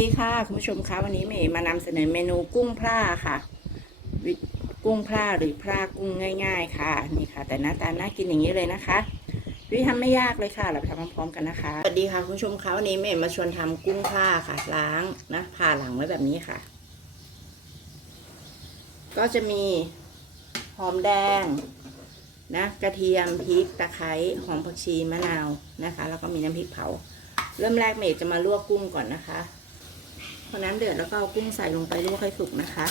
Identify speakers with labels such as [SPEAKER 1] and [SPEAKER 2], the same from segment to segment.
[SPEAKER 1] ดีค่ะคุณผู้ชมคะวันนี้เมย์มานำเสนอเมนูกุ้งพร่าค่ะวิกุ้งพร่าหรือพร่ากุ้งง่าย ๆ ค่ะนี่ค่ะ แต่หน้าตาน่ากินอย่างนี้เลยนะคะวิธีทำไม่ยากเลยค่ะเราไปทำพร้อมๆกันนะคะสวัสดีค่ะคุณผู้ชมคะวันนี้เมย์มาชวนทำกุ้งพร่าค่ะ ล้างนะผ่าหลังไว้แบบนี้ค่ะ ก็จะมีหอมแดงนะกระเทียมพริกตะไคร้หอมผักชีมะนาวนะคะ แล้วก็มีน้ำพริกเผาเริ่มแรกเมย์จะมาลวกกุ้งก่อนนะคะ อน้ำเดือดแล้วก็เอากุ้งใส่ลงไปลวกให้สุกนะคะ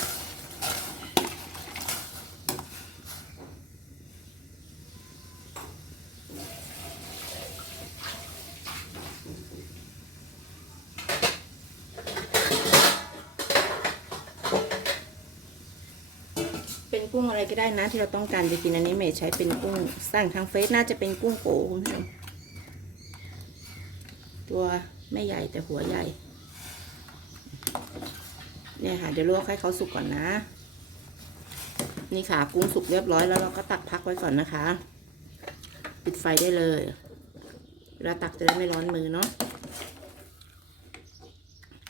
[SPEAKER 1] เป็นกุ้งอะไรก็ได้นะที่เราต้องการจะกินอันนี้เมย์ใช้เป็นกุ้งสั่งทางเฟซน่าจะเป็นกุ้งโกคุณผู้ชมตัวไม่ใหญ่แต่หัวใหญ่ เนี่ยค่ะเดี๋ยวลวกให้เขาสุกก่อนนะ นี่ค่ะกุ้งสุกเรียบร้อยแล้วเราก็ตักพักไว้ก่อนนะคะ ปิดไฟได้เลยเวลาตักจะได้ไม่ร้อนมือเนาะ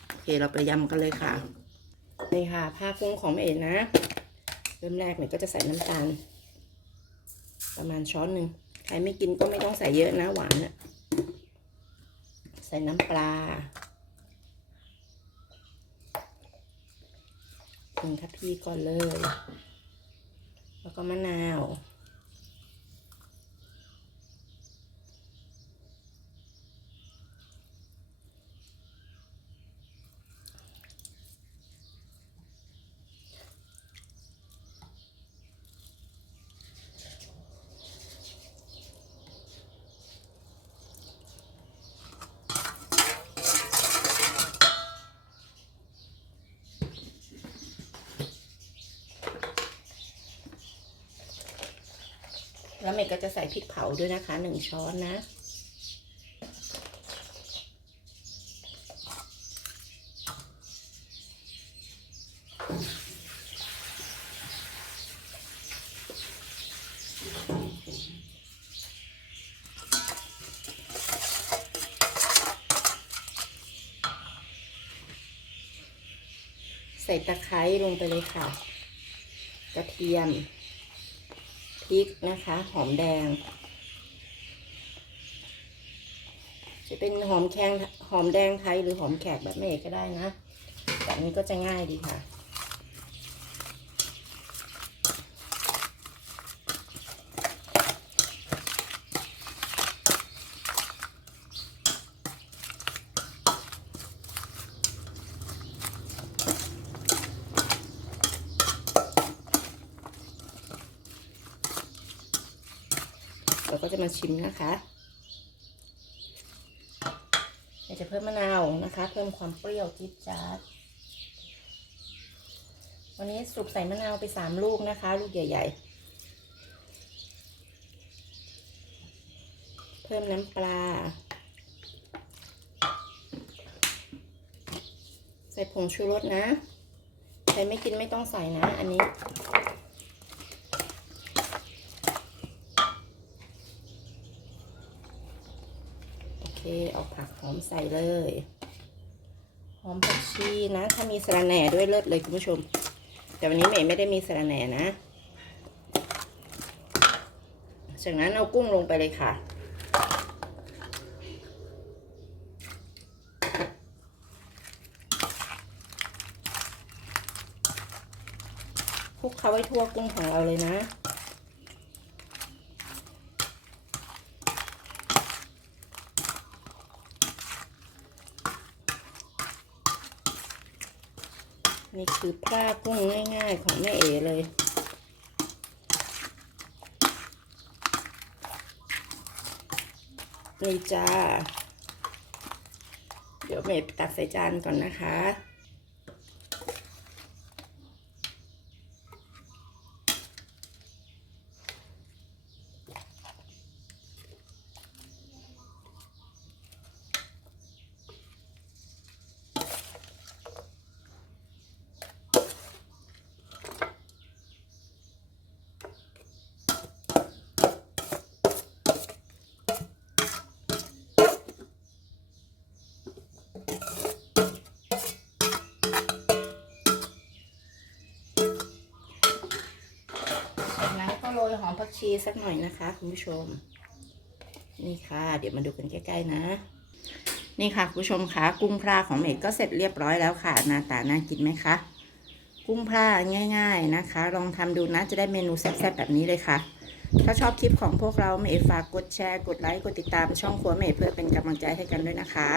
[SPEAKER 1] โอเคเราไปยำกันเลยค่ะ นี่ค่ะผ้ากุ้งของแม่เอ๋นะ เริ่มแรกเนี่ยก็จะใส่น้ำตาล ประมาณช้อนหนึ่งใครไม่กินก็ไม่ต้องใส่เยอะนะหวานอะใส่น้ำปลาหนึ่ งทัพพีก่อนเลย แล้วก็มะนาว แล้วเมย์ก็จะใส่พริกเผาด้วยนะคะหนึ่งช้อนนะใส่ตะไคร้ลงไปเลยค่ะ กระเทียม พริกนะคะ หอมแดง จะเป็นหอมแขงหอมแดงไทยหรือหอมแขกแบบแม่เอกก็ได้นะแบบนี้ก็จะง่ายดีค่ะ เราก็จะมาชิมนะคะเดี๋ยวจะเพิ่มมะนาวนะคะ เพิ่มความเปรี้ยวจิ๊ดจ๊าดวันนี้สุกใส่มะนาวไปสามลูกนะคะ ลูกใหญ่ ๆ เพิ่มน้ำปลา ใส่ผงชูรสนะ ใครไม่กินไม่ต้องใส่นะ อันนี้ เคเอาผักหอมใส่เลย หอมผักชีนะ ถ้ามีสะระแหน่ด้วยเลิศเลยคุณผู้ชม แต่วันนี้เมย์ไม่ได้มีสะระแหน่นะ จากนั้นเอากุ้งลงไปเลยค่ะคลุกเขาไว้ทั่วกุ้งของเราเลยนะ นี่คือปลากุ้งง่าย ๆ ของแม่เอ๋เลย นี่จ้า เดี๋ยวเมย์ตักใส่จานก่อนนะคะ น ผัก ชีสักหน่อยนะคะ คุณผู้ชม นี่ค่ะ เดี๋ยวมาดูกันใกล้ๆนะ นี่ค่ะคุณผู้ชมคะกุ้งพราของเมดก็เสร็จเรียบร้อยแล้วค่ะหน้าตาน่ากินไหมคะกุ้งพราง่าย ๆนะคะ ลองทำดูนะจะได้เมนูแซ่บๆแบบนี้เลยค่ะ ถ้าชอบคลิปของพวกเราเมย์ฝากกดแชร์กดไลค์กดติดตามช่องครัวเมย์เพื่อเป็นกำลังใจให้กันด้วยนะคะ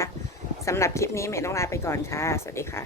[SPEAKER 1] สำหรับคลิปนี้เมย์ต้องลาไปก่อนค่ะ สวัสดีค่ะ